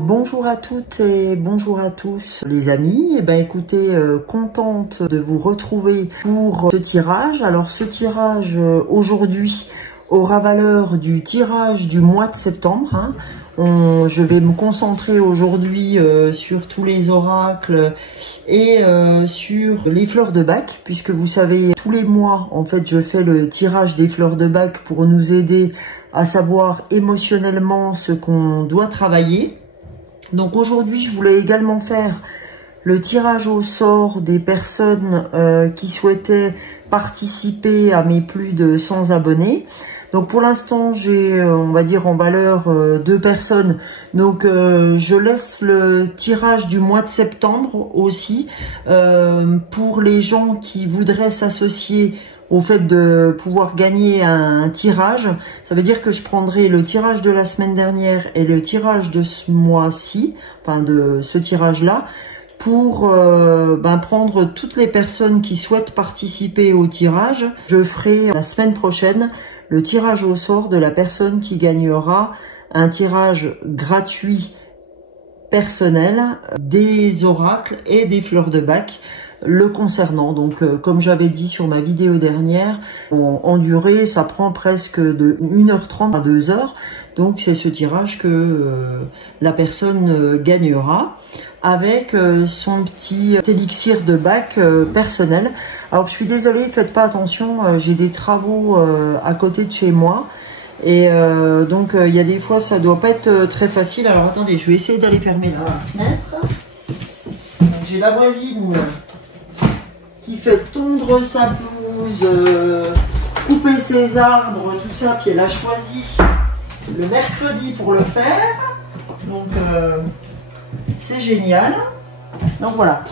Bonjour à toutes et bonjour à tous les amis. Eh ben écoutez, contente de vous retrouver pour ce tirage. Alors ce tirage aujourd'hui aura valeur du tirage du mois de septembre. Hein. Je vais me concentrer aujourd'hui sur tous les oracles et sur les fleurs de Bach, puisque vous savez, tous les mois, en fait, je fais le tirage des fleurs de Bach pour nous aider à savoir émotionnellement ce qu'on doit travailler. Donc aujourd'hui, je voulais également faire le tirage au sort des personnes qui souhaitaient participer à mes plus de 100 abonnés. Donc pour l'instant, j'ai, on va dire, en valeur 2 personnes. Donc je laisse le tirage du mois de septembre aussi pour les gens qui voudraient s'associer au fait de pouvoir gagner un tirage. Ça veut dire que je prendrai le tirage de la semaine dernière et le tirage de ce mois-ci, enfin de ce tirage-là, pour prendre toutes les personnes qui souhaitent participer au tirage. Je ferai la semaine prochaine le tirage au sort de la personne qui gagnera un tirage gratuit personnel des oracles et des fleurs de Bach le concernant. Donc comme j'avais dit sur ma vidéo dernière, en durée ça prend presque de 1h30 à 2h. Donc c'est ce tirage que la personne gagnera avec son petit élixir de Bach personnel. Alors je suis désolée, faites pas attention, j'ai des travaux à côté de chez moi. Et donc il y a des fois ça doit pas être très facile. Alors attendez, je vais essayer d'aller fermer la fenêtre. J'ai la voisine qui fait tondre sa pelouse, couper ses arbres, tout ça, puis elle a choisi le mercredi pour le faire. Donc c'est génial. Donc voilà.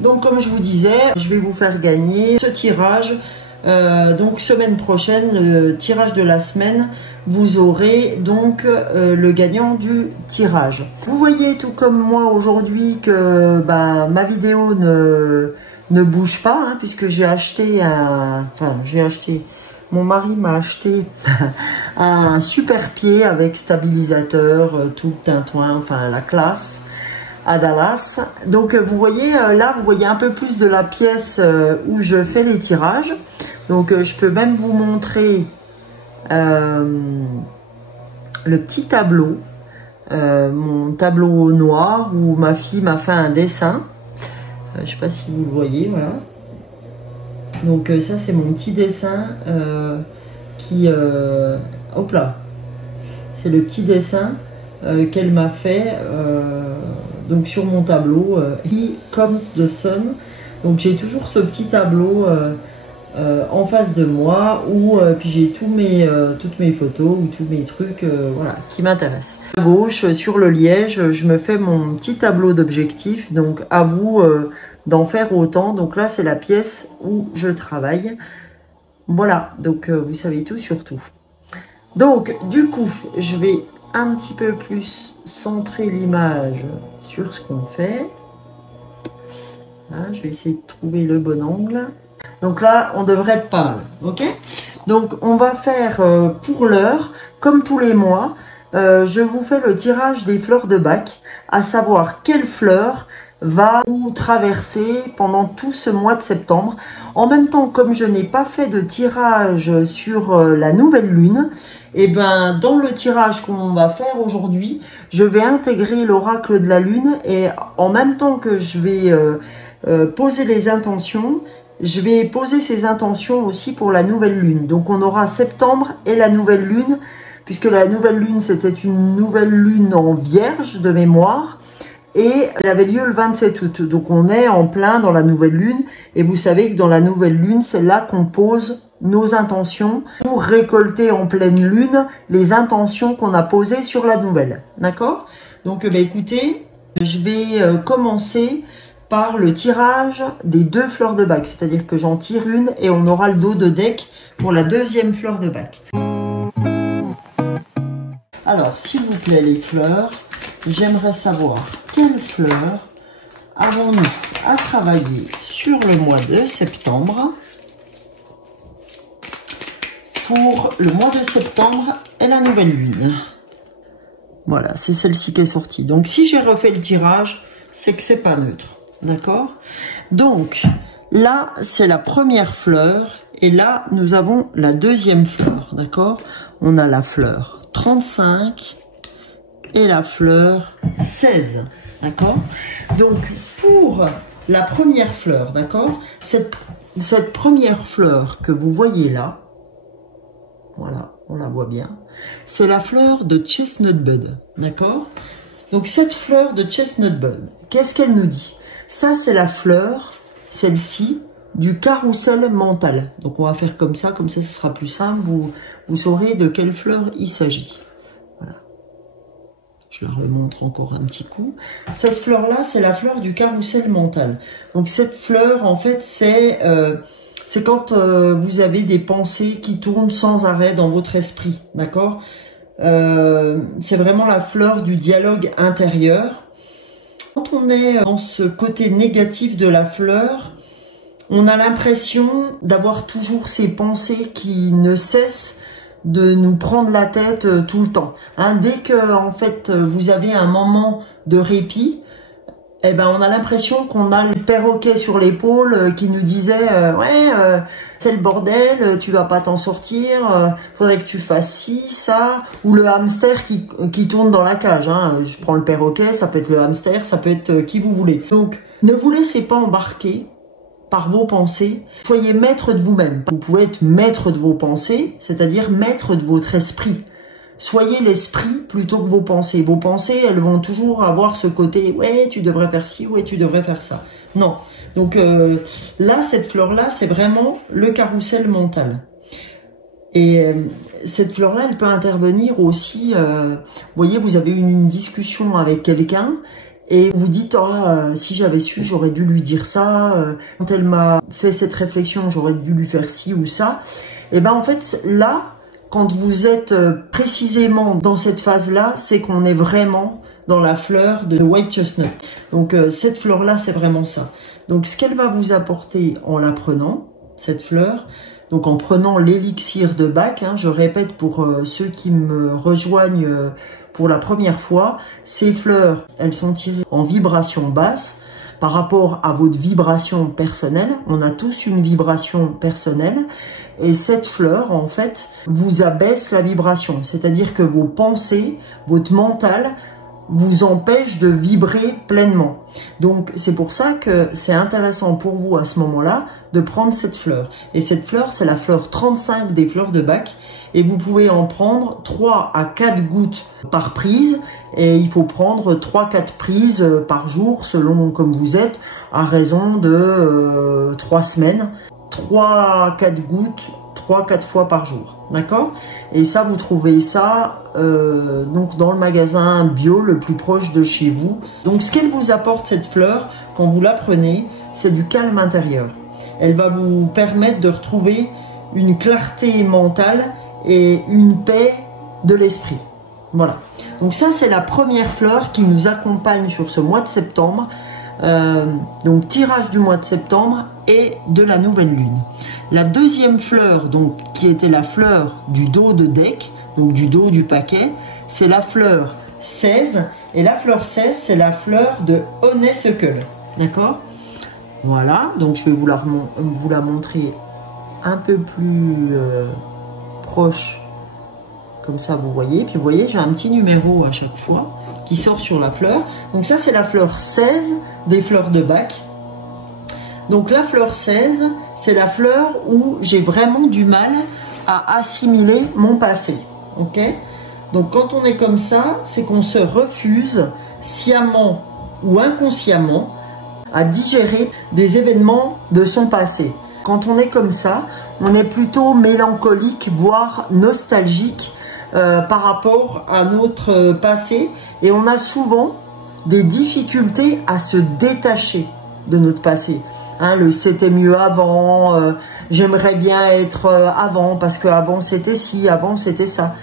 Donc comme je vous disais, je vais vous faire gagner ce tirage. Donc semaine prochaine, le tirage de la semaine, vous aurez donc le gagnant du tirage. Vous voyez tout comme moi aujourd'hui que ma vidéo ne bouge pas, hein, puisque j'ai acheté mon mari m'a acheté un super pied avec stabilisateur, tout le tintouin, enfin la classe à Dallas. Donc vous voyez là, vous voyez un peu plus de la pièce où je fais les tirages. Donc je peux même vous montrer le petit tableau, mon tableau noir où ma fille m'a fait un dessin. Je ne sais pas si vous le voyez, voilà. Donc ça c'est mon petit dessin qui... hop là. C'est le petit dessin qu'elle m'a fait donc sur mon tableau. Here comes the sun. Donc j'ai toujours ce petit tableau en face de moi où puis j'ai toutes mes photos ou tous mes trucs voilà, qui m'intéressent. À gauche sur le liège, je me fais mon petit tableau d'objectifs, donc à vous d'en faire autant. Donc là c'est la pièce où je travaille. Voilà, donc vous savez tout sur tout. Donc du coup je vais un petit peu plus centrer l'image sur ce qu'on fait. Là, je vais essayer de trouver le bon angle. Donc là, on devrait être pas mal, ok? Donc, on va faire pour l'heure, comme tous les mois, je vous fais le tirage des fleurs de Bach, à savoir quelle fleur va nous traverser pendant tout ce mois de septembre. En même temps, comme je n'ai pas fait de tirage sur la nouvelle lune, et ben dans le tirage qu'on va faire aujourd'hui, je vais intégrer l'oracle de la lune et en même temps que je vais poser les intentions, je vais poser ces intentions aussi pour la nouvelle lune. Donc on aura septembre et la nouvelle lune, puisque la nouvelle lune c'était une nouvelle lune en vierge de mémoire. Et elle avait lieu le 27 août. Donc on est en plein dans la nouvelle lune. Et vous savez que dans la nouvelle lune, c'est là qu'on pose nos intentions pour récolter en pleine lune les intentions qu'on a posées sur la nouvelle. D'accord? Donc écoutez, je vais commencer par le tirage des 2 fleurs de Bach. C'est-à-dire que j'en tire une et on aura le dos de deck pour la deuxième fleur de Bach. Alors, s'il vous plaît les fleurs, j'aimerais savoir quelles fleurs avons-nous à travailler sur le mois de septembre. pour le mois de septembre et la nouvelle lune. Voilà, c'est celle-ci qui est sortie. Donc, si j'ai refait le tirage, c'est que c'est pas neutre. D'accord? Donc, là, c'est la première fleur. Et là, nous avons la deuxième fleur. D'accord? On a la fleur 35 et la fleur 16. D'accord? Donc, pour la première fleur, d'accord? Cette première fleur que vous voyez là, voilà, on la voit bien. C'est la fleur de Chestnut Bud, d'accord? Donc cette fleur de Chestnut Bud, qu'est-ce qu'elle nous dit? Ça, c'est la fleur, celle-ci, du carrousel mental. Donc on va faire comme ça ce sera plus simple. Vous saurez de quelle fleur il s'agit. Voilà. Je la remontre encore un petit coup. Cette fleur-là, c'est la fleur du carrousel mental. Donc cette fleur, en fait, c'est quand vous avez des pensées qui tournent sans arrêt dans votre esprit, d'accord? C'est vraiment la fleur du dialogue intérieur. Quand on est dans ce côté négatif de la fleur, on a l'impression d'avoir toujours ces pensées qui ne cessent de nous prendre la tête tout le temps. Hein, dès que en fait vous avez un moment de répit, eh ben on a l'impression qu'on a le perroquet sur l'épaule qui nous disait c'est le bordel, tu vas pas t'en sortir, faudrait que tu fasses ci, ça, ou le hamster qui tourne dans la cage. Hein. Je prends le perroquet, ça peut être le hamster, ça peut être qui vous voulez. Donc ne vous laissez pas embarquer par vos pensées, soyez maître de vous-même. Vous pouvez être maître de vos pensées, c'est-à-dire maître de votre esprit. Soyez l'esprit plutôt que vos pensées. Vos pensées, elles vont toujours avoir ce côté « ouais, tu devrais faire ci, ouais, tu devrais faire ça ». Non. Donc là, cette fleur-là, c'est vraiment le carrousel mental. Et cette fleur-là, elle peut intervenir aussi, vous voyez, vous avez une discussion avec quelqu'un et vous dites « si j'avais su, j'aurais dû lui dire ça. Quand elle m'a fait cette réflexion, j'aurais dû lui faire ci ou ça. » Et ben en fait, là, quand vous êtes précisément dans cette phase-là, c'est qu'on est vraiment dans la fleur de White Chestnut. Donc cette fleur-là, c'est vraiment ça. Donc ce qu'elle va vous apporter en la prenant, cette fleur, donc en prenant l'élixir de Bach, hein, je répète pour ceux qui me rejoignent pour la première fois, ces fleurs, elles sont tirées en vibration basse par rapport à votre vibration personnelle. On a tous une vibration personnelle. Et cette fleur, en fait, vous abaisse la vibration. C'est-à-dire que vos pensées, votre mental, vous empêche de vibrer pleinement. Donc, c'est pour ça que c'est intéressant pour vous, à ce moment-là, de prendre cette fleur. Et cette fleur, c'est la fleur 35 des fleurs de Bach. Et vous pouvez en prendre 3 à 4 gouttes par prise. Et il faut prendre 3-4 prises par jour, selon comme vous êtes, à raison de 3 semaines. 3-4 gouttes, 3-4 fois par jour, d'accord? Et ça, vous trouvez ça donc dans le magasin bio le plus proche de chez vous. Donc ce qu'elle vous apporte, cette fleur, quand vous la prenez, c'est du calme intérieur. Elle va vous permettre de retrouver une clarté mentale et une paix de l'esprit. Voilà. Donc ça, c'est la première fleur qui nous accompagne sur ce mois de septembre. Donc tirage du mois de septembre et de la nouvelle lune. La deuxième fleur, donc qui était la fleur du dos de deck, donc du dos du paquet, c'est la fleur 16. Et la fleur 16, c'est la fleur de Honeysuckle. D'accord? Voilà, donc je vais vous la montrer un peu plus proche. Comme ça, vous voyez. Puis vous voyez, j'ai un petit numéro à chaque fois qui sort sur la fleur. Donc ça, c'est la fleur 16 des fleurs de Bach. Donc la fleur 16, c'est la fleur où j'ai vraiment du mal à assimiler mon passé. Ok? Donc quand on est comme ça, c'est qu'on se refuse sciemment ou inconsciemment à digérer des événements de son passé. Quand on est comme ça, on est plutôt mélancolique, voire nostalgique par rapport à notre passé. Et on a souvent des difficultés à se détacher de notre passé. Hein, le c'était mieux avant, j'aimerais bien être avant, parce qu'avant c'était ci, avant c'était ça.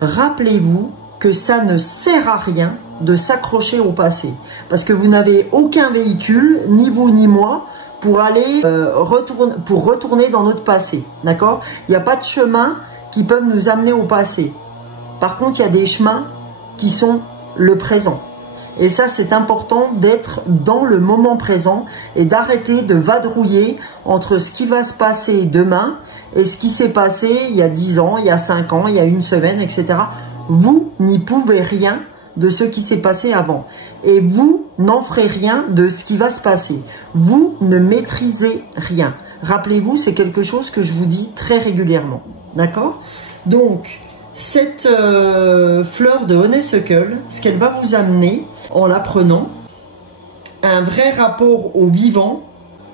Rappelez-vous que ça ne sert à rien de s'accrocher au passé. Parce que vous n'avez aucun véhicule, ni vous ni moi, pour aller retourner dans notre passé, d'accord? Il n'y a pas de chemin qui peuvent nous amener au passé. Par contre, il y a des chemins qui sont le présent. Et ça, c'est important d'être dans le moment présent et d'arrêter de vadrouiller entre ce qui va se passer demain et ce qui s'est passé il y a 10 ans, il y a 5 ans, il y a une semaine, etc. Vous n'y pouvez rien de ce qui s'est passé avant. Et vous n'en ferez rien de ce qui va se passer. Vous ne maîtrisez rien. Rappelez-vous, c'est quelque chose que je vous dis très régulièrement. D'accord? Donc, cette fleur de honeysuckle, ce qu'elle va vous amener en la prenant, un vrai rapport au vivant,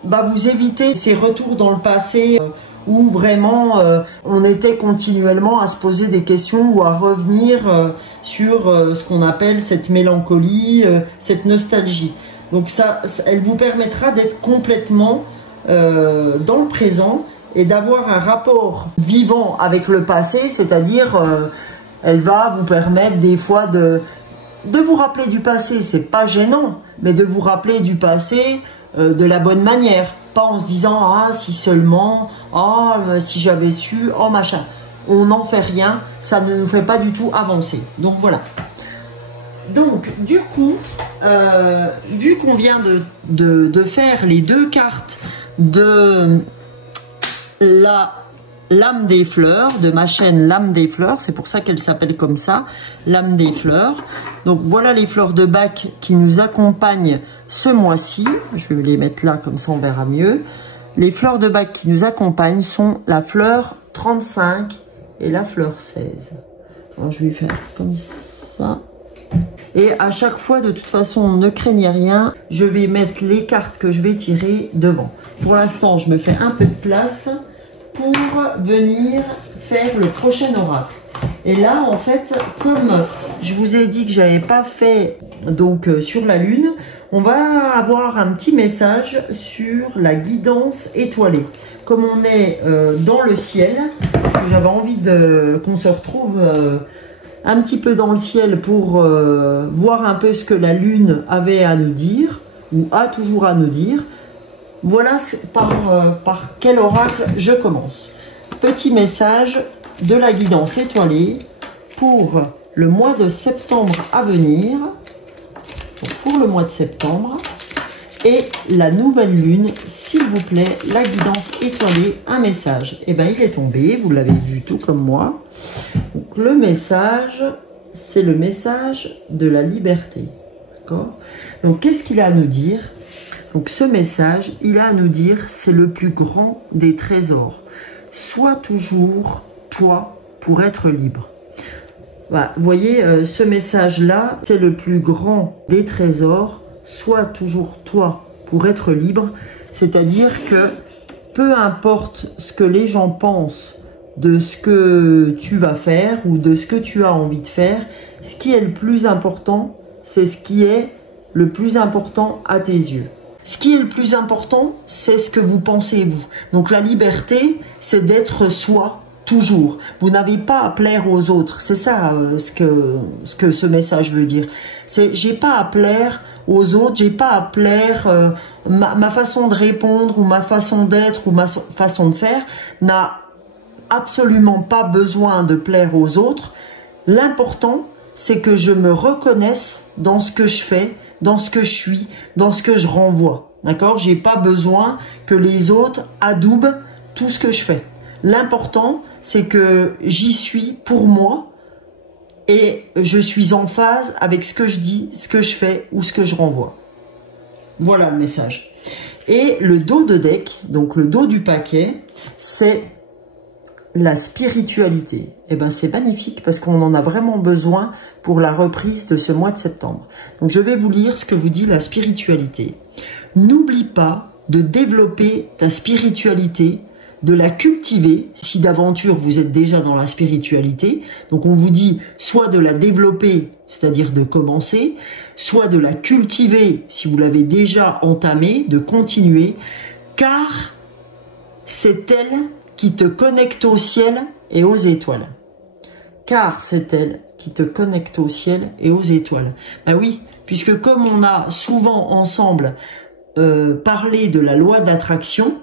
va vous éviter ces retours dans le passé où vraiment on était continuellement à se poser des questions ou à revenir sur ce qu'on appelle cette mélancolie, cette nostalgie. Donc ça, elle vous permettra d'être complètement dans le présent et d'avoir un rapport vivant avec le passé, c'est-à-dire elle va vous permettre des fois de vous rappeler du passé. C'est pas gênant, mais de vous rappeler du passé de la bonne manière. Pas en se disant « Ah, si seulement, ah, si j'avais su, oh machin ». On n'en fait rien, ça ne nous fait pas du tout avancer. Donc voilà. Donc du coup, vu qu'on vient de faire les deux cartes de la Lame des fleurs, de ma chaîne Lame des fleurs, c'est pour ça qu'elle s'appelle comme ça, Lame des fleurs. Donc voilà les fleurs de bac qui nous accompagnent ce mois-ci. Je vais les mettre là, comme ça on verra mieux. Les fleurs de bac qui nous accompagnent sont la fleur 35 et la fleur 16. Alors je vais faire comme ça. Et à chaque fois, de toute façon, ne craignez rien, je vais mettre les cartes que je vais tirer devant. Pour l'instant, je me fais un peu de place pour venir faire le prochain oracle. Et là, en fait, comme je vous ai dit que j'avais pas fait donc sur la lune, on va avoir un petit message sur la guidance étoilée. Comme on est dans le ciel, parce que j'avais envie qu'on se retrouve un petit peu dans le ciel pour voir un peu ce que la lune avait à nous dire, ou a toujours à nous dire. Voilà par quel oracle je commence. Petit message de la guidance étoilée pour le mois de septembre à venir. Pour le mois de septembre. Et la nouvelle lune, s'il vous plaît, la guidance étoilée, un message. Et bien, il est tombé, vous l'avez vu tout comme moi. Donc, le message, c'est le message de la liberté. D'accord? Donc, qu'est-ce qu'il a à nous dire? Donc ce message, il a à nous dire, c'est le plus grand des trésors. Sois toujours toi pour être libre. Voilà, vous voyez, ce message-là, c'est le plus grand des trésors. Sois toujours toi pour être libre. C'est-à-dire que peu importe ce que les gens pensent de ce que tu vas faire ou de ce que tu as envie de faire, ce qui est le plus important, c'est ce qui est le plus important à tes yeux. Ce qui est le plus important, c'est ce que vous pensez vous. Donc la liberté, c'est d'être soi toujours. Vous n'avez pas à plaire aux autres. C'est ça ce que ce message veut dire. C'est j'ai pas à plaire aux autres, j'ai pas à plaire ma façon de répondre ou ma façon d'être ou ma façon de faire n'a absolument pas besoin de plaire aux autres. L'important, c'est que je me reconnaisse dans ce que je fais, dans ce que je suis, dans ce que je renvoie. D'accord? J'ai pas besoin que les autres adoubent tout ce que je fais. L'important, c'est que j'y suis pour moi et je suis en phase avec ce que je dis, ce que je fais ou ce que je renvoie. Voilà le message. Et le dos de deck, donc le dos du paquet, c'est la spiritualité. Et ben c'est magnifique parce qu'on en a vraiment besoin pour la reprise de ce mois de septembre. Donc je vais vous lire ce que vous dit la spiritualité. N'oublie pas de développer ta spiritualité, de la cultiver si d'aventure vous êtes déjà dans la spiritualité. Donc on vous dit soit de la développer, c'est-à-dire de commencer, soit de la cultiver si vous l'avez déjà entamée, de continuer, car c'est elle qui te connecte au ciel et aux étoiles. Car c'est elle qui te connecte au ciel et aux étoiles. Ben oui, puisque comme on a souvent ensemble parler de la loi d'attraction,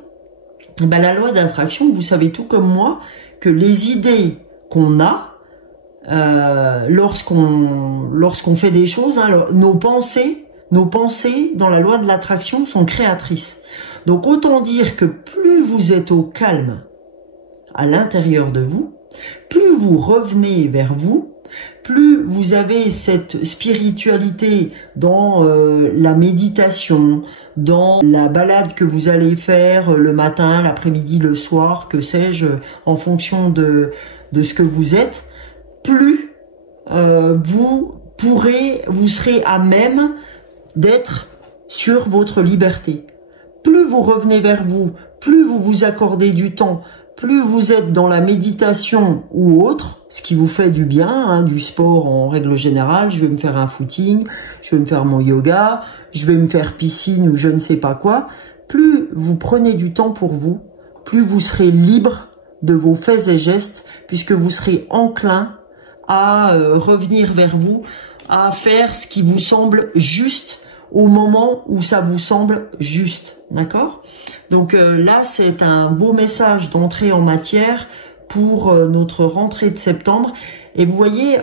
ben, la loi d'attraction, vous savez tout comme moi que les idées qu'on a lorsqu'on fait des choses, hein, nos pensées dans la loi de l'attraction sont créatrices. Donc autant dire que plus vous êtes au calme à l'intérieur de vous, plus vous revenez vers vous, plus vous avez cette spiritualité dans la méditation, dans la balade que vous allez faire le matin, l'après-midi, le soir, que sais-je, en fonction de ce que vous êtes, plus vous serez à même d'être sur votre liberté. Plus vous revenez vers vous, plus vous vous accordez du temps, plus vous êtes dans la méditation ou autre, ce qui vous fait du bien, hein, du sport en règle générale, je vais me faire un footing, je vais me faire mon yoga, je vais me faire piscine ou je ne sais pas quoi, plus vous prenez du temps pour vous, plus vous serez libre de vos faits et gestes, puisque vous serez enclin à revenir vers vous, à faire ce qui vous semble juste au moment où ça vous semble juste, d'accord? Donc là, c'est un beau message d'entrée en matière pour notre rentrée de septembre. Et vous voyez,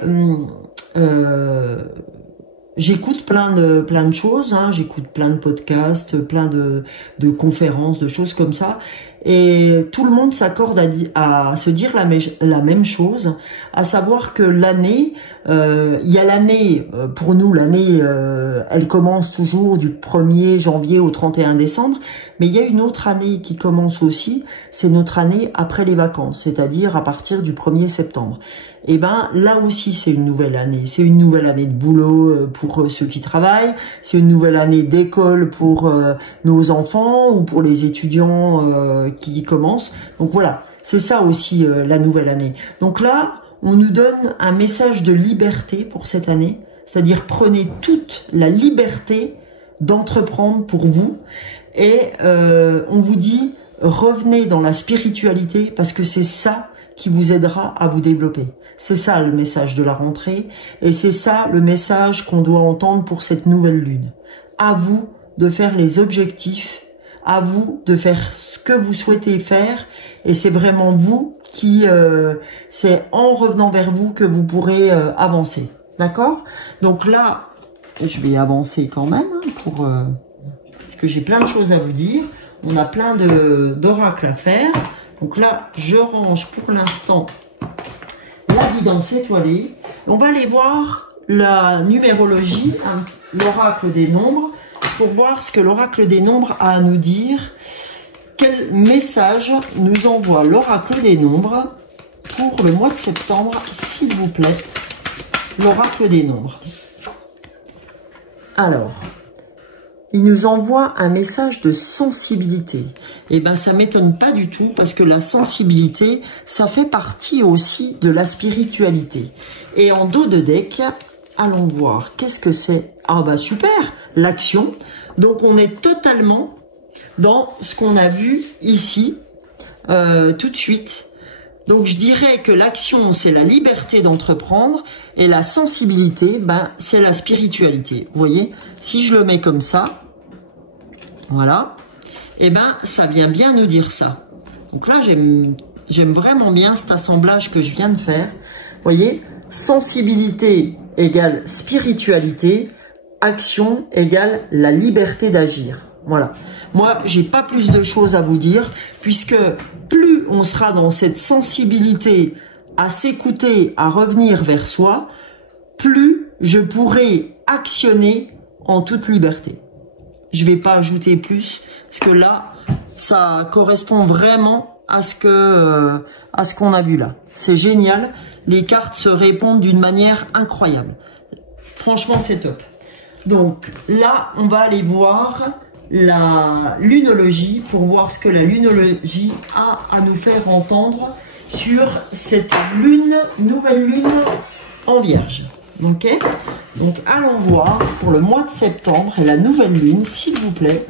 j'écoute plein de choses, hein, j'écoute plein de podcasts, plein de conférences, de choses comme ça. Et tout le monde s'accorde à se dire la même chose, à savoir que l'année, il y a l'année, pour nous l'année, elle commence toujours du 1er janvier au 31 décembre, mais il y a une autre année qui commence aussi, c'est notre année après les vacances, c'est-à-dire à partir du 1er septembre. Et ben là aussi c'est une nouvelle année de boulot pour ceux qui travaillent, c'est une nouvelle année d'école pour nos enfants ou pour les étudiants qui commencent. Donc voilà, c'est ça aussi la nouvelle année. Donc là, on nous donne un message de liberté pour cette année, c'est-à-dire prenez toute la liberté d'entreprendre pour vous et on vous dit revenez dans la spiritualité parce que c'est ça qui vous aidera à vous développer. C'est ça le message de la rentrée et c'est ça le message qu'on doit entendre pour cette nouvelle lune. À vous de faire les objectifs, à vous de faire ce que vous souhaitez faire et c'est vraiment vous qui, c'est en revenant vers vous que vous pourrez avancer. D'accord? Donc là, je vais avancer quand même parce que j'ai plein de choses à vous dire. On a plein d'oracles à faire. Donc là, je range pour l'instant la guidance étoilée. On va aller voir la numérologie, l'oracle des nombres, pour voir ce que l'oracle des nombres a à nous dire. Quel message nous envoie l'oracle des nombres pour le mois de septembre, s'il vous plaît, l'oracle des nombres. Alors, il nous envoie un message de sensibilité. Eh ben, ça m'étonne pas du tout parce que la sensibilité, ça fait partie aussi de la spiritualité. Et en dos de deck, allons voir. Qu'est-ce que c'est? Ah bah super, l'action. Donc on est totalement dans ce qu'on a vu ici tout de suite. Donc je dirais que l'action, c'est la liberté d'entreprendre et la sensibilité, ben, c'est la spiritualité. Vous voyez, si je le mets comme ça, voilà, et ben ça vient bien nous dire ça. Donc là, j'aime vraiment bien cet assemblage que je viens de faire. Vous voyez, sensibilité égale spiritualité, action égale la liberté d'agir. Voilà. Moi, j'ai pas plus de choses à vous dire, puisque plus on sera dans cette sensibilité à s'écouter, à revenir vers soi, plus je pourrai actionner en toute liberté. Je vais pas ajouter plus, parce que là, ça correspond vraiment à ce qu'on a vu là. C'est génial. Les cartes se répondent d'une manière incroyable. Franchement, c'est top. Donc là, on va aller voir la lunologie pour voir ce que la lunologie a à nous faire entendre sur cette lune, nouvelle lune en Vierge. Ok? Donc allons voir pour le mois de septembre et la nouvelle lune, s'il vous plaît,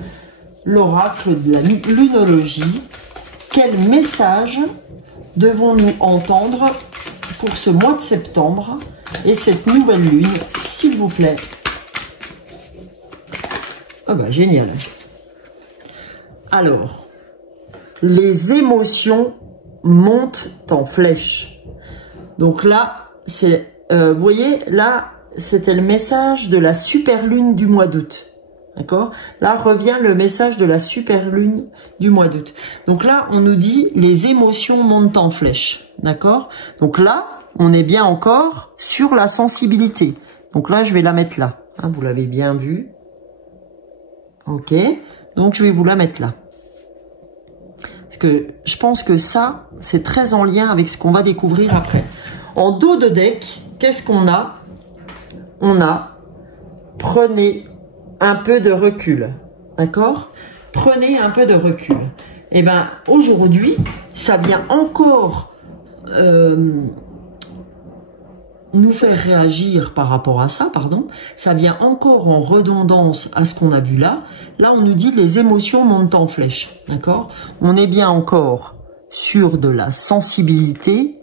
l'oracle de la lunologie. Quel message devons-nous entendre pour ce mois de septembre et cette nouvelle lune, s'il vous plaît? Ah bah génial. Alors, les émotions montent en flèche. Donc là, c'est, vous voyez, là, c'était le message de la super lune du mois d'août. D'accord? Là revient le message de la super lune du mois d'août. Donc là, on nous dit les émotions montent en flèche. D'accord? Donc là, on est bien encore sur la sensibilité. Donc là, je vais la mettre là. Hein, vous l'avez bien vu. Ok. Donc, je vais vous la mettre là. Parce que je pense que ça, c'est très en lien avec ce qu'on va découvrir après. En dos de deck, qu'est-ce qu'on a? On a « Prenez un peu de recul ». D'accord? Prenez un peu de recul. Et bien, aujourd'hui, ça vient encore nous faire réagir par rapport à ça, pardon. Ça vient encore en redondance à ce qu'on a vu là. Là, on nous dit les émotions montent en flèche. D'accord? On est bien encore sur de la sensibilité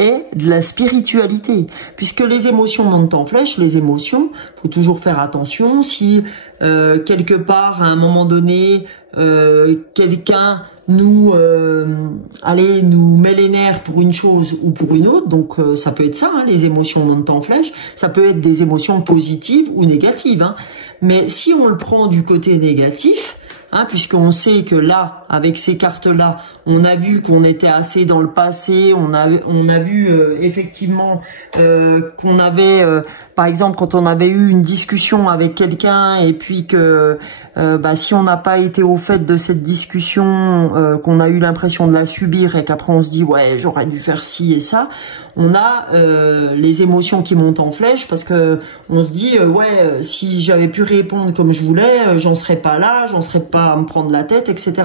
et de la spiritualité, puisque les émotions montent en flèche. Les émotions, faut toujours faire attention. Si quelque part à un moment donné quelqu'un nous nous met les nerfs pour une chose ou pour une autre, donc ça peut être ça, hein, les émotions montent en flèche. Ça peut être des émotions positives ou négatives, hein. Mais si on le prend du côté négatif, hein, puisqu'on sait que là, avec ces cartes-là, on a vu qu'on était assez dans le passé, on a vu effectivement qu'on avait, par exemple, quand on avait eu une discussion avec quelqu'un et puis que si on n'a pas été au fait de cette discussion, qu'on a eu l'impression de la subir et qu'après on se dit ouais j'aurais dû faire ci et ça, on a les émotions qui montent en flèche parce que on se dit si j'avais pu répondre comme je voulais, j'en serais pas là, j'en serais pas à me prendre la tête, etc.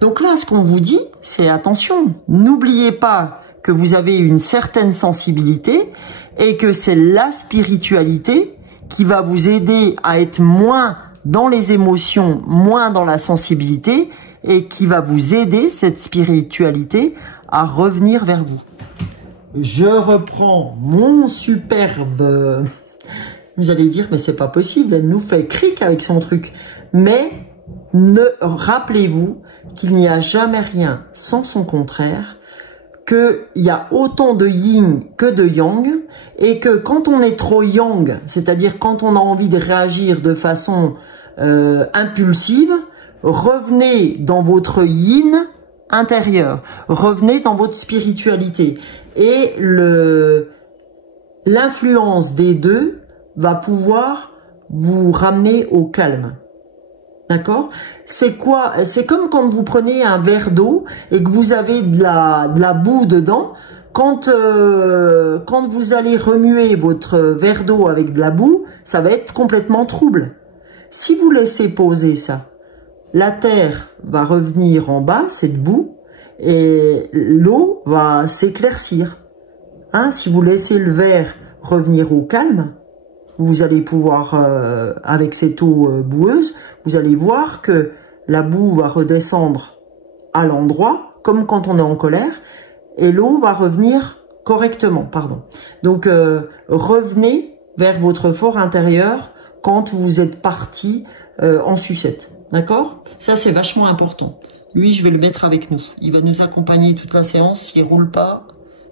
Donc là, ce qu'on vous dit, c'est attention, n'oubliez pas que vous avez une certaine sensibilité et que c'est la spiritualité qui va vous aider à être moins dans les émotions, moins dans la sensibilité et qui va vous aider, cette spiritualité, à revenir vers vous. Je reprends mon superbe... Vous allez dire, mais c'est pas possible, elle nous fait cric avec son truc. Mais rappelez-vous qu'il n'y a jamais rien sans son contraire, qu'il y a autant de yin que de yang, et que quand on est trop yang, c'est-à-dire quand on a envie de réagir de façon impulsive, revenez dans votre yin intérieur, revenez dans votre spiritualité, et l'influence des deux va pouvoir vous ramener au calme. D'accord? C'est quoi? C'est comme quand vous prenez un verre d'eau et que vous avez de la boue dedans. Quand vous allez remuer votre verre d'eau avec de la boue, ça va être complètement trouble. Si vous laissez poser ça, la terre va revenir en bas, cette boue, et l'eau va s'éclaircir. Hein? Si vous laissez le verre revenir au calme, vous allez pouvoir, avec cette eau boueuse, vous allez voir que la boue va redescendre à l'endroit, comme quand on est en colère, et l'eau va revenir correctement, pardon. Donc, revenez vers votre fort intérieur quand vous êtes parti en sucette. D'accord? Ça, c'est vachement important. Lui, je vais le mettre avec nous. Il va nous accompagner toute la séance. S'il roule pas,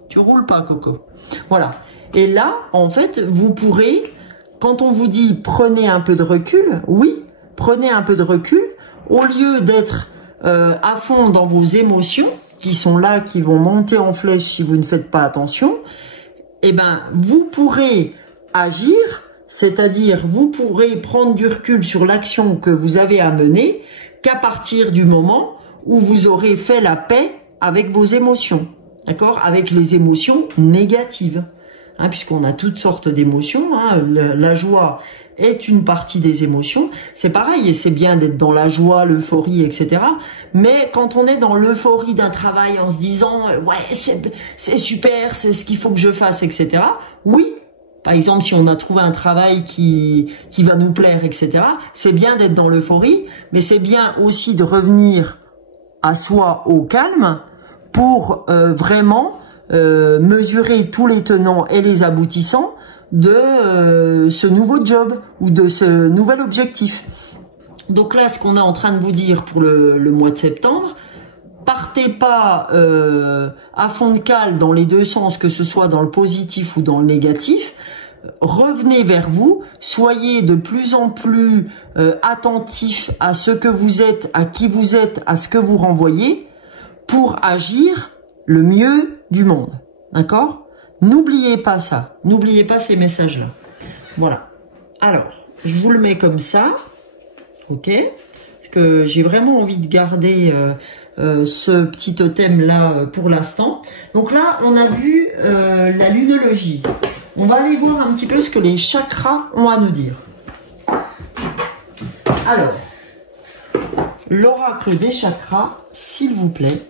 tu roules pas, Coco. Voilà. Et là, en fait, vous pourrez... Quand on vous dit prenez un peu de recul, oui, prenez un peu de recul, au lieu d'être à fond dans vos émotions, qui sont là, qui vont monter en flèche si vous ne faites pas attention, eh ben, vous pourrez agir, c'est-à-dire vous pourrez prendre du recul sur l'action que vous avez à mener qu'à partir du moment où vous aurez fait la paix avec vos émotions, d'accord, avec les émotions négatives. Hein, puisqu'on a toutes sortes d'émotions, hein. La joie est une partie des émotions. C'est pareil, et c'est bien d'être dans la joie, l'euphorie, etc. Mais quand on est dans l'euphorie d'un travail en se disant « ouais, c'est super, c'est ce qu'il faut que je fasse, etc. » Oui, par exemple, si on a trouvé un travail qui va nous plaire, etc., c'est bien d'être dans l'euphorie, mais c'est bien aussi de revenir à soi au calme pour vraiment... mesurer tous les tenants et les aboutissants de ce nouveau job ou de ce nouvel objectif. Donc là, ce qu'on est en train de vous dire pour le mois de septembre, partez pas à fond de cale dans les deux sens, que ce soit dans le positif ou dans le négatif. Revenez vers vous, soyez de plus en plus attentif à ce que vous êtes, à qui vous êtes, à ce que vous renvoyez, pour agir le mieux du monde. D'accord? N'oubliez pas ça, n'oubliez pas ces messages-là. Voilà. Alors, je vous le mets comme ça, ok? Parce que j'ai vraiment envie de garder ce petit totem-là pour l'instant. Donc là, on a vu la lunologie. On va aller voir un petit peu ce que les chakras ont à nous dire. Alors, l'oracle des chakras, s'il vous plaît,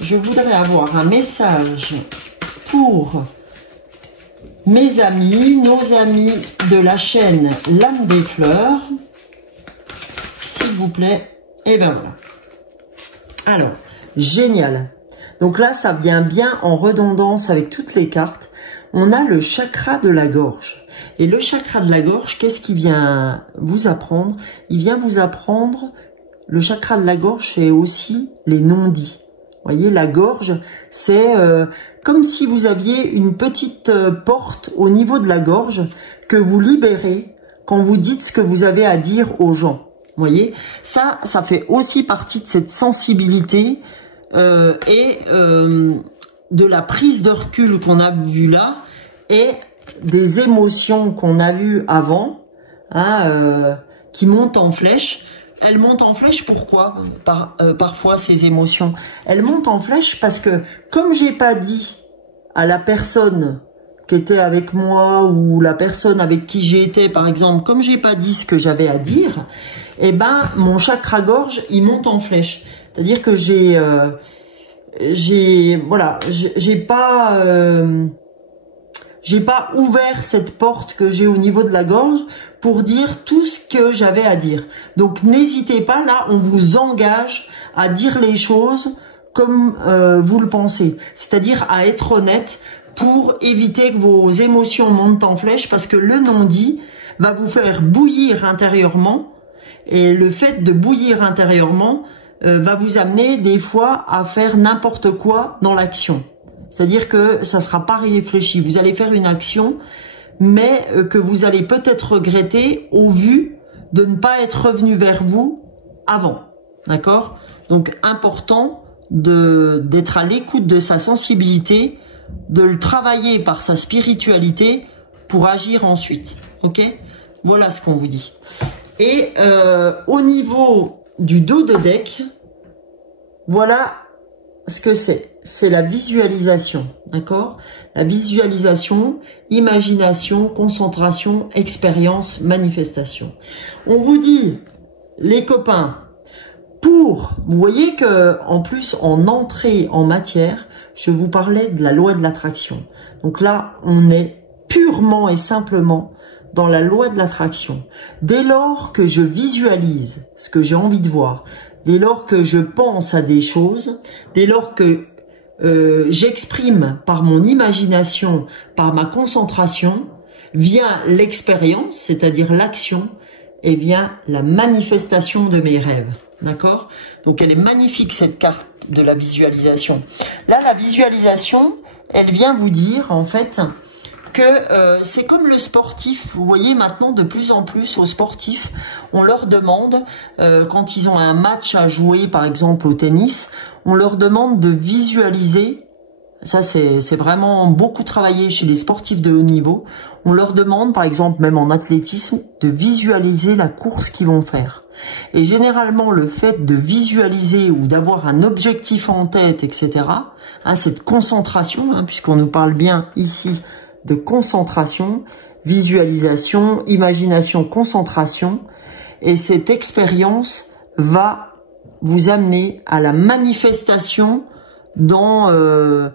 je voudrais avoir un message pour mes amis, nos amis de la chaîne L'âme des fleurs, s'il vous plaît. Et ben voilà. Alors, génial. Donc là, ça vient bien en redondance avec toutes les cartes. On a le chakra de la gorge. Et le chakra de la gorge, qu'est-ce qu'il vient vous apprendre? Il vient vous apprendre, le chakra de la gorge, c'est aussi les non-dits. Vous voyez, la gorge, c'est comme si vous aviez une petite porte au niveau de la gorge que vous libérez quand vous dites ce que vous avez à dire aux gens. Vous voyez, ça fait aussi partie de cette sensibilité et de la prise de recul qu'on a vue là et des émotions qu'on a vues avant, hein, qui montent en flèche. Elles montent en flèche, pourquoi parfois ces émotions? Elles montent en flèche parce que comme j'ai pas dit à la personne qui était avec moi ou la personne avec qui j'ai été, par exemple, comme j'ai pas dit ce que j'avais à dire, eh ben mon chakra gorge il monte en flèche. C'est-à-dire que j'ai pas ouvert cette porte que j'ai au niveau de la gorge pour dire tout ce que j'avais à dire. Donc n'hésitez pas, là on vous engage à dire les choses comme vous le pensez, c'est-à-dire à être honnête pour éviter que vos émotions montent en flèche, parce que le non-dit va vous faire bouillir intérieurement, et le fait de bouillir intérieurement va vous amener des fois à faire n'importe quoi dans l'action. C'est-à-dire que ça sera pas réfléchi. Vous allez faire une action, mais que vous allez peut-être regretter au vu de ne pas être revenu vers vous avant. D'accord? Donc, important d'être à l'écoute de sa sensibilité, de le travailler par sa spiritualité pour agir ensuite. Ok? Voilà ce qu'on vous dit. Et au niveau du dos de deck, voilà ce que c'est. C'est la visualisation, d'accord? La visualisation, imagination, concentration, expérience, manifestation. On vous dit, les copains, vous voyez que en plus en entrée en matière, je vous parlais de la loi de l'attraction. Donc là, on est purement et simplement dans la loi de l'attraction. Dès lors que je visualise ce que j'ai envie de voir, dès lors que je pense à des choses, dès lors que j'exprime par mon imagination, par ma concentration, vient l'expérience, c'est-à-dire l'action, et vient la manifestation de mes rêves. D'accord? Donc elle est magnifique cette carte de la visualisation. Là, la visualisation, elle vient vous dire en fait que c'est comme le sportif. Vous voyez maintenant de plus en plus aux sportifs, on leur demande, quand ils ont un match à jouer par exemple au tennis, on leur demande de visualiser. Ça c'est vraiment beaucoup travaillé chez les sportifs de haut niveau. On leur demande par exemple même en athlétisme de visualiser la course qu'ils vont faire. Et généralement le fait de visualiser ou d'avoir un objectif en tête, etc., hein, cette concentration, hein, puisqu'on nous parle bien ici de concentration, visualisation, imagination, concentration, et cette expérience va vous amener à la manifestation dans le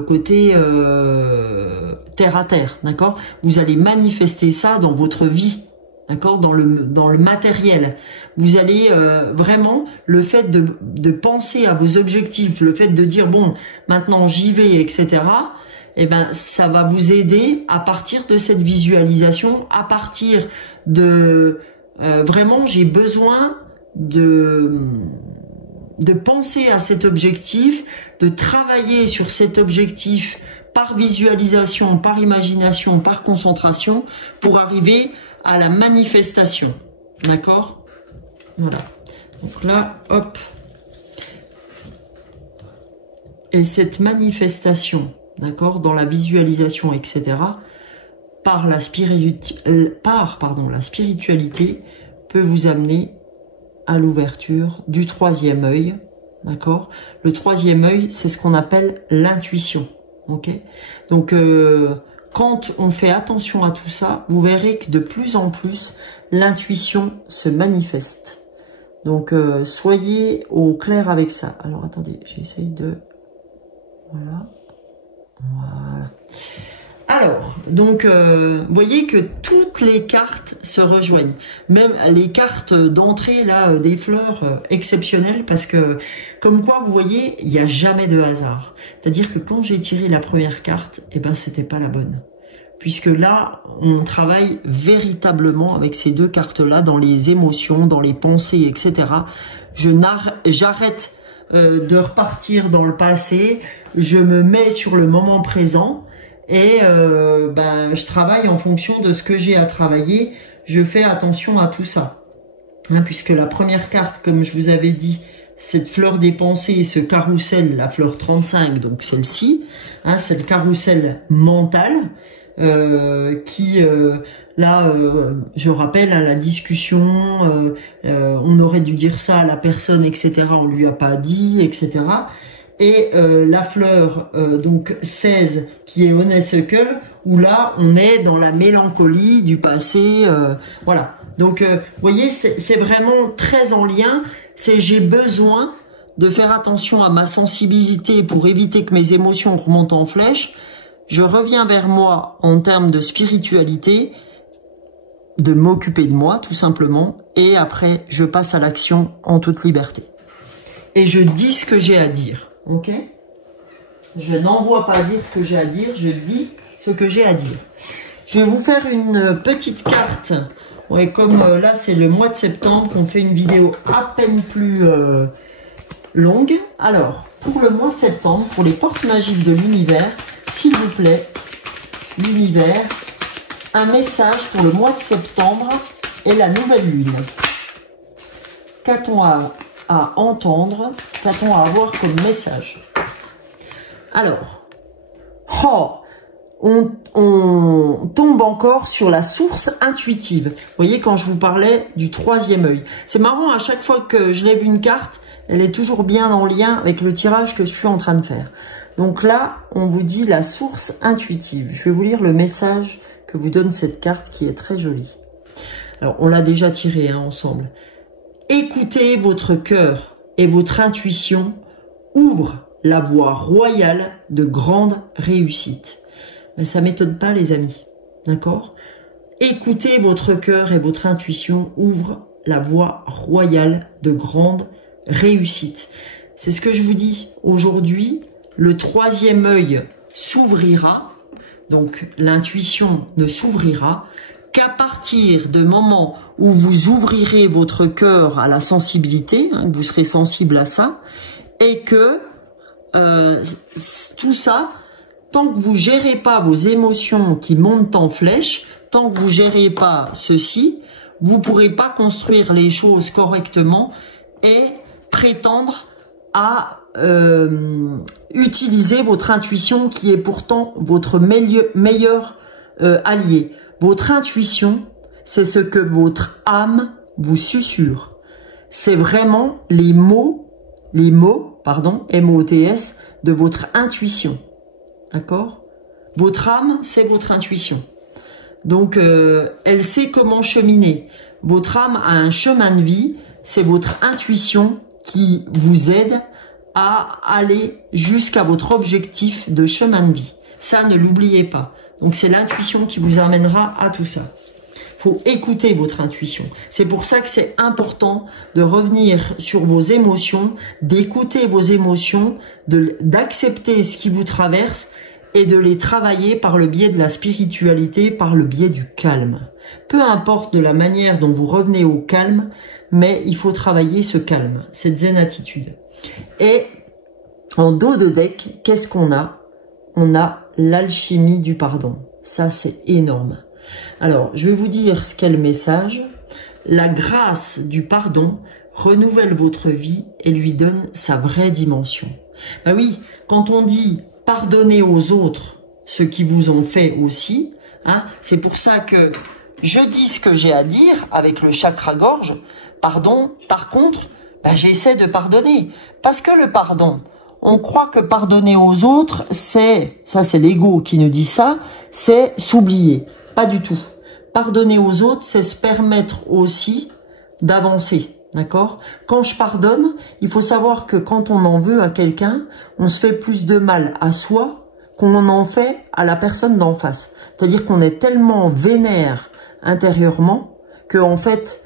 côté terre à terre, d'accord? Vous allez manifester ça dans votre vie, d'accord? Dans le matériel. Vous allez vraiment, le fait de penser à vos objectifs, le fait de dire bon, maintenant j'y vais, etc., eh ben, ça va vous aider à partir de cette visualisation, à partir de vraiment, j'ai besoin de penser à cet objectif, de travailler sur cet objectif par visualisation, par imagination, par concentration, pour arriver à la manifestation. D'accord? Voilà. Donc là, hop. Et cette manifestation, d'accord, dans la visualisation, etc., par la spiritualité, peut vous amener à l'ouverture du troisième œil, d'accord? Le troisième œil, c'est ce qu'on appelle l'intuition, ok? Donc, quand on fait attention à tout ça, vous verrez que de plus en plus, l'intuition se manifeste. Donc, soyez au clair avec ça. Alors, attendez, j'essaye de... Voilà. Voilà. Alors, donc, voyez que toutes les cartes se rejoignent. Même les cartes d'entrée, là, des fleurs exceptionnelles, parce que, comme quoi, vous voyez, il n'y a jamais de hasard. C'est-à-dire que quand j'ai tiré la première carte, eh ben, c'était pas la bonne. Puisque là, on travaille véritablement avec ces deux cartes-là, dans les émotions, dans les pensées, etc. J'arrête de repartir dans le passé, je me mets sur le moment présent, et ben, je travaille en fonction de ce que j'ai à travailler. Je fais attention à tout ça, hein, puisque la première carte, comme je vous avais dit, cette fleur des pensées, ce carrousel, la fleur 35, donc celle-ci, hein, c'est le carrousel mental, qui là, je rappelle, à la discussion, on aurait dû dire ça à la personne, etc. On lui a pas dit, etc. Et la fleur donc 16 qui est Honeysuckle, où là on est dans la mélancolie du passé, voilà. Donc vous voyez, c'est vraiment très en lien. C'est j'ai besoin de faire attention à ma sensibilité pour éviter que mes émotions remontent en flèche. Je reviens vers moi en termes de spiritualité, de m'occuper de moi tout simplement, et après je passe à l'action en toute liberté. Et je dis ce que j'ai à dire. Ok? Je n'envoie pas dire ce que j'ai à dire, je dis ce que j'ai à dire. Je vais vous faire une petite carte. Ouais, comme là c'est le mois de septembre, on fait une vidéo à peine plus longue. Alors, pour le mois de septembre, pour les portes magiques de l'univers, s'il vous plaît, l'univers, un message pour le mois de septembre et la nouvelle lune. Qu'a-t-on à entendre, qu'a-t-on à avoir comme message? Alors, on tombe encore sur la source intuitive. Vous voyez, quand je vous parlais du troisième œil. C'est marrant, à chaque fois que je lève une carte, elle est toujours bien en lien avec le tirage que je suis en train de faire. Donc là, on vous dit la source intuitive. Je vais vous lire le message que vous donne cette carte qui est très jolie. Alors, on l'a déjà tiré ensemble. Écoutez votre cœur et votre intuition ouvrent la voie royale de grande réussite. Mais ça m'étonne pas, les amis. D'accord? Écoutez votre cœur et votre intuition ouvrent la voie royale de grande réussite. C'est ce que je vous dis. Aujourd'hui, le troisième œil s'ouvrira. Donc, l'intuition ne s'ouvrira qu'à partir du moment où vous ouvrirez votre cœur à la sensibilité, hein, vous serez sensible à ça, et que tout ça, tant que vous gérez pas vos émotions qui montent en flèche, tant que vous gérez pas ceci, vous pourrez pas construire les choses correctement et prétendre à utiliser votre intuition qui est pourtant votre meilleur allié. Votre intuition, c'est ce que votre âme vous susurre. C'est vraiment les mots, M-O-T-S, de votre intuition. D'accord? Votre âme, c'est votre intuition. Donc, elle sait comment cheminer. Votre âme a un chemin de vie, c'est votre intuition qui vous aide à aller jusqu'à votre objectif de chemin de vie. Ça, ne l'oubliez pas. Donc, c'est l'intuition qui vous amènera à tout ça. Faut écouter votre intuition. C'est pour ça que c'est important de revenir sur vos émotions, d'écouter vos émotions, d'accepter ce qui vous traverse et de les travailler par le biais de la spiritualité, par le biais du calme. Peu importe de la manière dont vous revenez au calme, mais il faut travailler ce calme, cette zen attitude. Et en dos de deck, qu'est-ce qu'on a? On a l'alchimie du pardon. Ça, c'est énorme. Alors, je vais vous dire ce qu'est le message. La grâce du pardon renouvelle votre vie et lui donne sa vraie dimension. Ben oui, quand on dit pardonner aux autres ce qui vous ont fait aussi, hein, c'est pour ça que je dis ce que j'ai à dire avec le chakra-gorge. Pardon, par contre, ben j'essaie de pardonner. Parce que le pardon, on croit que pardonner aux autres, c'est l'ego qui nous dit ça, c'est s'oublier. Pas du tout. Pardonner aux autres, c'est se permettre aussi d'avancer. D'accord? Quand je pardonne, il faut savoir que quand on en veut à quelqu'un, on se fait plus de mal à soi qu'on en fait à la personne d'en face. C'est-à-dire qu'on est tellement vénère intérieurement que en fait,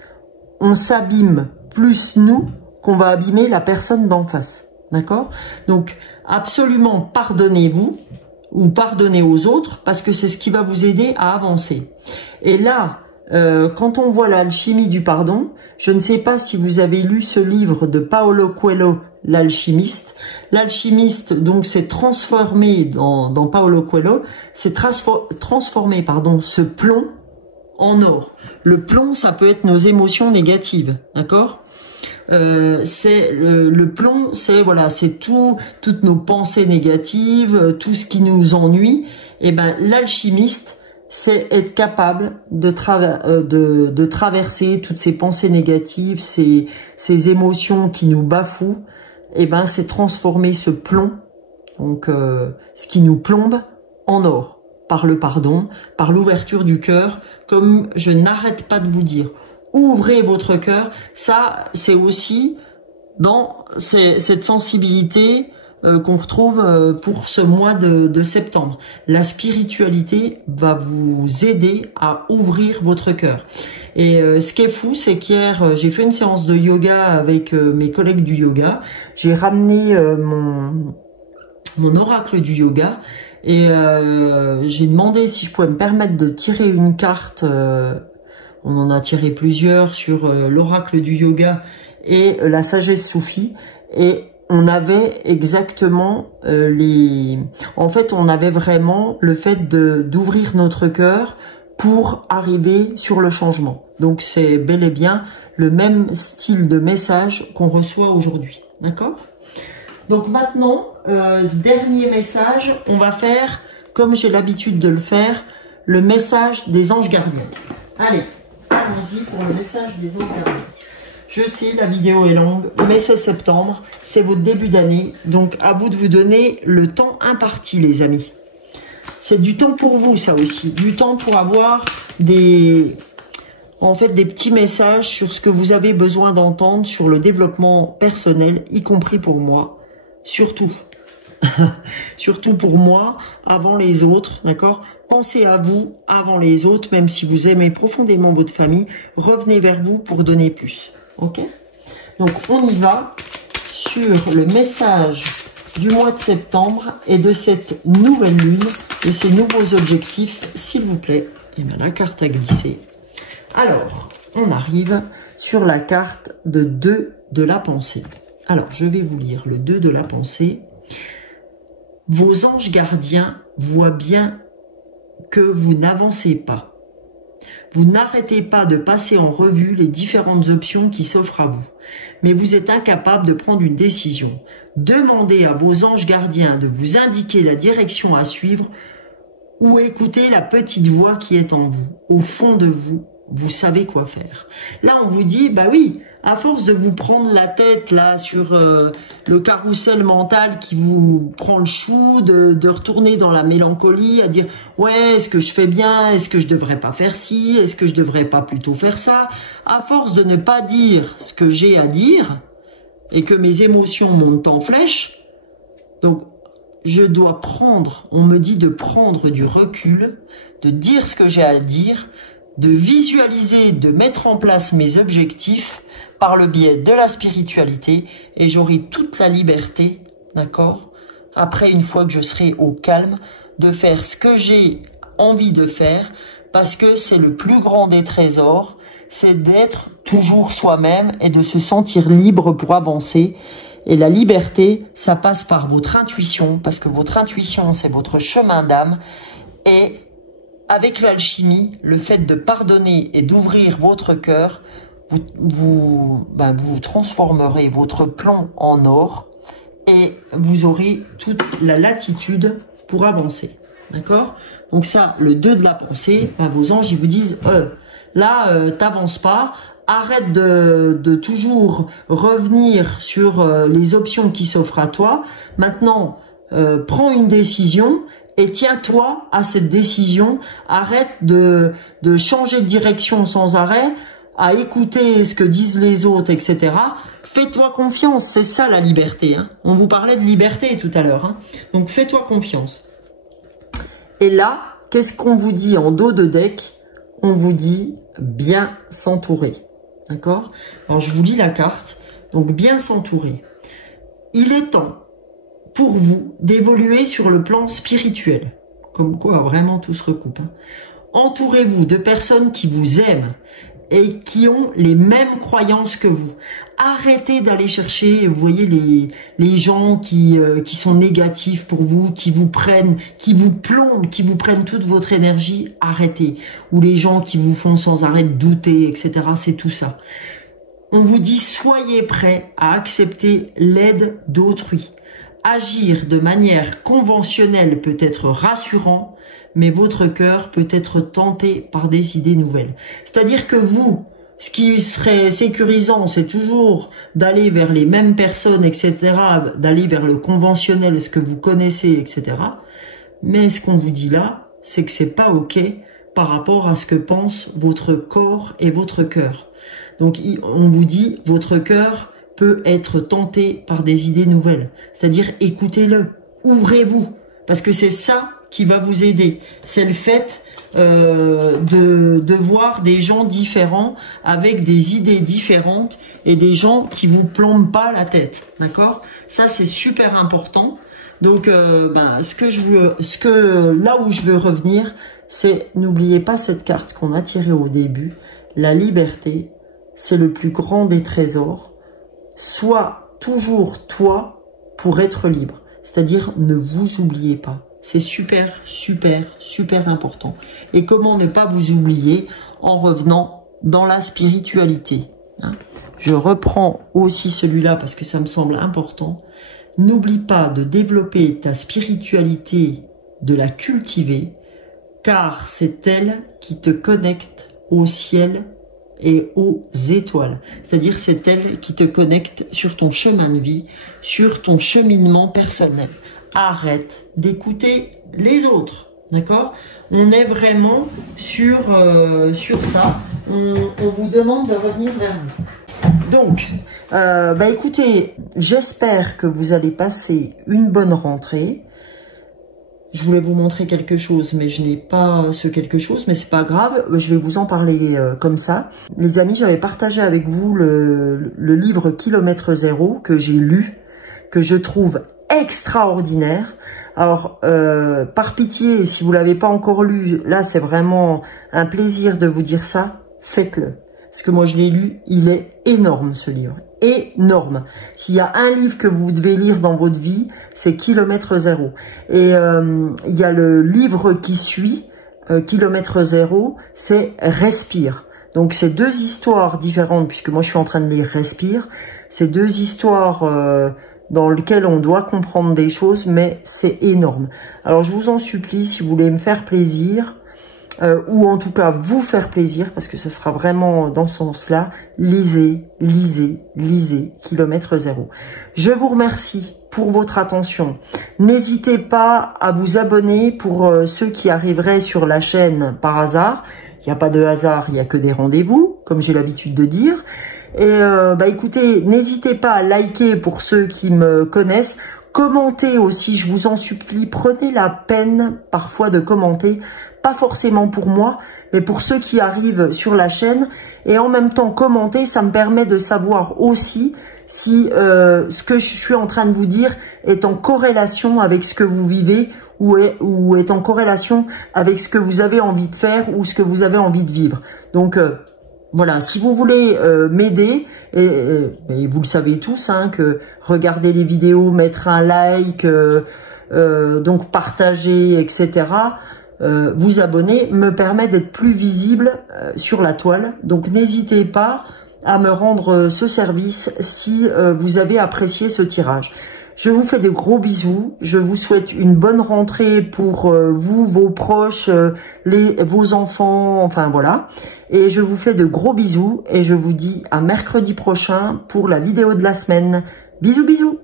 on s'abîme plus nous qu'on va abîmer la personne d'en face. D'accord? Donc, absolument pardonnez-vous ou pardonnez aux autres parce que c'est ce qui va vous aider à avancer. Et là, quand on voit l'alchimie du pardon, je ne sais pas si vous avez lu ce livre de Paulo Coelho, l'alchimiste. L'alchimiste, donc, s'est transformé dans Paulo Coelho, s'est transformé, ce plomb en or. Le plomb, ça peut être nos émotions négatives, d'accord? C'est le plomb, c'est voilà, c'est toutes nos pensées négatives, tout ce qui nous ennuie. Et ben, l'alchimiste, c'est être capable de traverser toutes ces pensées négatives, ces émotions qui nous bafouent. Et ben, c'est transformer ce plomb, donc ce qui nous plombe, en or. Par le pardon, par l'ouverture du cœur, comme je n'arrête pas de vous dire. Ouvrez votre cœur, ça c'est aussi dans cette sensibilité qu'on retrouve pour ce mois de septembre. La spiritualité va vous aider à ouvrir votre cœur. Et ce qui est fou, c'est qu'hier, j'ai fait une séance de yoga avec mes collègues du yoga. J'ai ramené mon oracle du yoga et j'ai demandé si je pouvais me permettre de tirer une carte. On en a tiré plusieurs sur l'oracle du yoga et la sagesse soufie. Et on avait exactement En fait, on avait vraiment le fait d'ouvrir notre cœur pour arriver sur le changement. Donc, c'est bel et bien le même style de message qu'on reçoit aujourd'hui. D'accord? Donc maintenant, dernier message, on va faire, comme j'ai l'habitude de le faire, le message des anges gardiens. Allez, allons-y pour le message des anges gardiens. Je sais, la vidéo est longue, mais c'est septembre, c'est votre début d'année, donc à vous de vous donner le temps imparti, les amis. C'est du temps pour vous, ça aussi, du temps pour avoir des petits messages sur ce que vous avez besoin d'entendre, sur le développement personnel, y compris pour moi, surtout. Surtout pour moi, avant les autres, d'accord? Pensez à vous avant les autres, même si vous aimez profondément votre famille, revenez vers vous pour donner plus. Ok? Donc, on y va sur le message du mois de septembre et de cette nouvelle lune, de ces nouveaux objectifs, s'il vous plaît. Et bien, la carte a glissé. Alors, on arrive sur la carte de 2 de la pensée. Alors, je vais vous lire le 2 de la pensée. Vos anges gardiens voient bien que vous n'avancez pas. Vous n'arrêtez pas de passer en revue les différentes options qui s'offrent à vous, mais vous êtes incapable de prendre une décision. Demandez à vos anges gardiens de vous indiquer la direction à suivre ou écoutez la petite voix qui est en vous. Au fond de vous, vous savez quoi faire. Là, on vous dit, bah oui, à force de vous prendre la tête là sur le carrousel mental qui vous prend le chou, de retourner dans la mélancolie, à dire ouais, est-ce que je fais bien, est-ce que je devrais pas faire ci, est-ce que je devrais pas plutôt faire ça, à force de ne pas dire ce que j'ai à dire et que mes émotions montent en flèche, donc je dois prendre, on me dit de prendre du recul, de dire ce que j'ai à dire, de visualiser, de mettre en place mes objectifs par le biais de la spiritualité et j'aurai toute la liberté, d'accord, après une fois que je serai au calme, de faire ce que j'ai envie de faire, parce que c'est le plus grand des trésors, c'est d'être toujours soi-même et de se sentir libre pour avancer. Et la liberté, ça passe par votre intuition, parce que votre intuition, c'est votre chemin d'âme. Et avec l'alchimie, le fait de pardonner et d'ouvrir votre cœur, vous transformerez votre plomb en or et vous aurez toute la latitude pour avancer. D'accord? Donc ça, le 2 de la pensée, vos anges, ils vous disent, t'avances pas, arrête de toujours revenir sur les options qui s'offrent à toi. Maintenant, prends une décision et tiens-toi à cette décision. Arrête de changer de direction sans arrêt, à écouter ce que disent les autres, etc. Fais-toi confiance, c'est ça la liberté. Hein. On vous parlait de liberté tout à l'heure. Hein. Donc fais-toi confiance. Et là, qu'est-ce qu'on vous dit en dos de deck? On vous dit bien s'entourer. D'accord? Alors je vous lis la carte. Donc bien s'entourer. Il est temps pour vous d'évoluer sur le plan spirituel. Comme quoi vraiment tout se recoupe. Hein. Entourez-vous de personnes qui vous aiment et qui ont les mêmes croyances que vous. Arrêtez d'aller chercher, vous voyez, les gens qui sont négatifs pour vous, qui vous prennent, qui vous plombent, qui vous prennent toute votre énergie. Arrêtez. Ou les gens qui vous font sans arrêt douter, etc. C'est tout ça. On vous dit, soyez prêts à accepter l'aide d'autrui. Agir de manière conventionnelle peut être rassurant, mais votre cœur peut être tenté par des idées nouvelles. C'est-à-dire que vous, ce qui serait sécurisant, c'est toujours d'aller vers les mêmes personnes, etc., d'aller vers le conventionnel, ce que vous connaissez, etc. Mais ce qu'on vous dit là, c'est que c'est pas OK par rapport à ce que pense votre corps et votre cœur. Donc, on vous dit, votre cœur peut être tenté par des idées nouvelles. C'est-à-dire, écoutez-le, ouvrez-vous, parce que c'est ça qui va vous aider. C'est le fait de voir des gens différents, avec des idées différentes, et des gens qui vous plombent pas la tête. D'accord? Ça, c'est super important. Donc, là où je veux revenir, c'est, n'oubliez pas cette carte qu'on a tirée au début. La liberté, c'est le plus grand des trésors. Sois toujours toi pour être libre. C'est-à-dire, ne vous oubliez pas. C'est super, super, super important. Et comment ne pas vous oublier en revenant dans la spiritualité, hein? Je reprends aussi celui-là parce que ça me semble important. N'oublie pas de développer ta spiritualité, de la cultiver, car c'est elle qui te connecte au ciel et aux étoiles. C'est-à-dire c'est elle qui te connecte sur ton chemin de vie, sur ton cheminement personnel. Arrête d'écouter les autres, d'accord? On est vraiment sur ça. On vous demande de revenir vers vous. Donc, écoutez, j'espère que vous allez passer une bonne rentrée. Je voulais vous montrer quelque chose, mais je n'ai pas ce quelque chose, mais c'est pas grave, je vais vous en parler comme ça. Les amis, j'avais partagé avec vous le livre Kilomètre Zéro que j'ai lu, que je trouve extraordinaire. Alors, par pitié, si vous l'avez pas encore lu, là c'est vraiment un plaisir de vous dire ça, faites-le. Parce que moi je l'ai lu, il est énorme ce livre, énorme. S'il y a un livre que vous devez lire dans votre vie, c'est Kilomètre Zéro. Et il y a le livre qui suit, Kilomètre Zéro, c'est Respire. Donc c'est deux histoires différentes, puisque moi je suis en train de lire Respire. C'est deux histoires dans lesquelles on doit comprendre des choses, mais c'est énorme. Alors je vous en supplie, si vous voulez me faire plaisir, ou en tout cas vous faire plaisir, parce que ce sera vraiment dans ce sens-là, lisez, lisez, lisez Kilomètre Zéro. Je vous remercie pour votre attention. N'hésitez pas à vous abonner pour ceux qui arriveraient sur la chaîne par hasard. Il n'y a pas de hasard, il n'y a que des rendez-vous, comme j'ai l'habitude de dire. Et écoutez, n'hésitez pas à liker pour ceux qui me connaissent. Commentez aussi, je vous en supplie, prenez la peine parfois de commenter. Pas forcément pour moi, mais pour ceux qui arrivent sur la chaîne. Et en même temps, commenter, ça me permet de savoir aussi si ce que je suis en train de vous dire est en corrélation avec ce que vous vivez ou est en corrélation avec ce que vous avez envie de faire ou ce que vous avez envie de vivre. Donc voilà, si vous voulez m'aider, et vous le savez tous, hein, que regarder les vidéos, mettre un like, donc partager, etc., vous abonner me permet d'être plus visible sur la toile. Donc n'hésitez pas à me rendre ce service si vous avez apprécié ce tirage. Je vous fais de gros bisous. Je vous souhaite une bonne rentrée pour vous, vos proches, vos enfants, enfin voilà. Et je vous fais de gros bisous et je vous dis à mercredi prochain pour la vidéo de la semaine. Bisous, bisous.